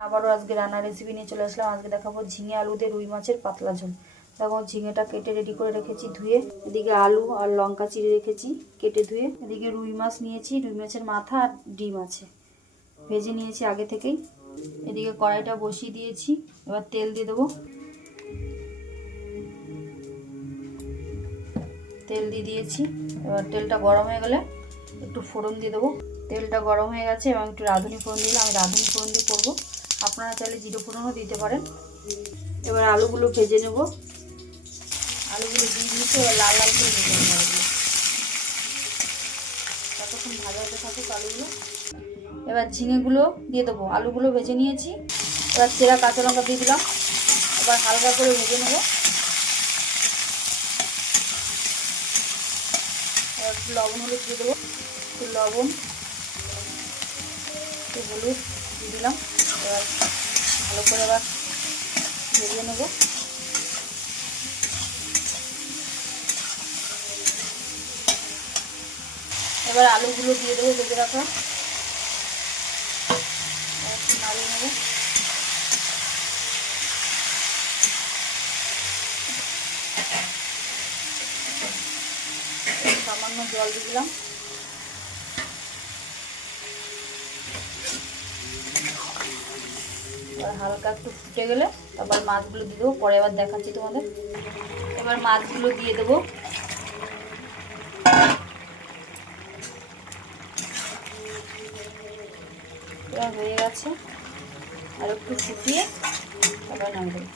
আবারও আজকে রান্নার রেসিপি নিয়ে চলে আসলাম। আজকে দেখাবো ঝিঙে আলু দিয়ে রুই মাছের পাতলা ঝোল। দেখো ঝিঙেটা কেটে রেডি করে রেখেছি ধুয়ে, এদিকে আলু আর লঙ্কা চিড়ে রেখেছি কেটে ধুয়ে, এদিকে রুই মাছ নিয়েছি, রুই মাছের মাথা আর ডিম আছে, ভেজে নিয়েছি আগে থেকেই। এদিকে কড়াইটা বসিয়ে দিয়েছি, এবার তেল দিয়ে দেবো। তেল দিয়ে দিয়েছি, এবার তেলটা গরম হয়ে গেলে একটু ফোড়ন দিয়ে দেবো। তেলটা গরম হয়ে গেছে এবং একটু রাঁধুনি ফোড়ন দিলে, আমি রাঁধুনি ফোড়ন দিয়ে করবো, আপনারা চাইলে জিরে ফোড়নও দিতে পারেন। এবার আলুগুলো ভেজে নেব। আলুগুলো দিয়ে দিয়েছি, এবার লাল লাল করে ভেজে নেব আলুগুলো, ততক্ষণ ভাজা হতে থাকুক আলুগুলো। এবার ঝিঙেগুলো দিয়ে দেবো, আলুগুলো ভেজে নিয়েছি, এবার চেরা কাঁচা লঙ্কা দিয়ে দিলাম, এবার হালকা করে ভেজে নেব। এবার একটু লবণ হলুদ দিয়ে দেবো, একটু লবণ একটু হলুদ দিয়ে দিলাম, এবার ভালো করে এবার ভেজে নেব। এবার আলুগুলো দিয়ে দেবো ভেজে রাখা, একটু নাড়িয়ে নেব। সামান্য জল দিয়ে দিলাম, এবার হালকা একটু ফুটে গেলে তারপর মাছগুলো দিয়ে দেবো, পরে এবার দেখাচ্ছি তোমাদের। এবার মাছগুলো দিয়ে দেবো, এবার হয়ে গেছে, আর একটু ফুটিয়ে তারপর নামিয়ে দেবো।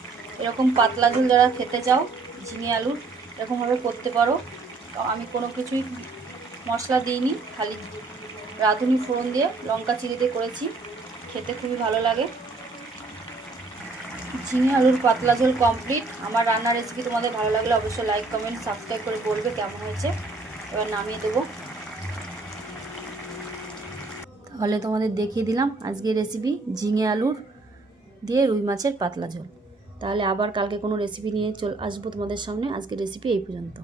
এরকম পাতলা ঝোল যারা খেতে চাও ঝিঙে আলুর, এরকমভাবে করতে পারো। আমি কোনো কিছুই মশলা দিইনি, খালি রাঁধুনি ফোড়ন দিয়ে লঙ্কা চিড়ে দিয়ে করেছি, খেতে খুবই ভালো লাগে। ঝিঙে আলুর পাতলা ঝোল কমপ্লিট। আমার রান্নার রেসিপি তোমাদের ভালো লাগলে অবশ্যই লাইক কমেন্ট সাবস্ক্রাইব করে বলবে কেমন হয়েছে। এবার নামিয়ে দেবো। তাহলে তোমাদের দেখিয়ে দিলাম আজকের রেসিপি ঝিঙে আলুর দিয়ে রুই মাছের পাতলা ঝোল। তাহলে আবার কালকে কোনো রেসিপি নিয়ে আসবো তোমাদের সামনে। আজকের রেসিপি এই পর্যন্ত।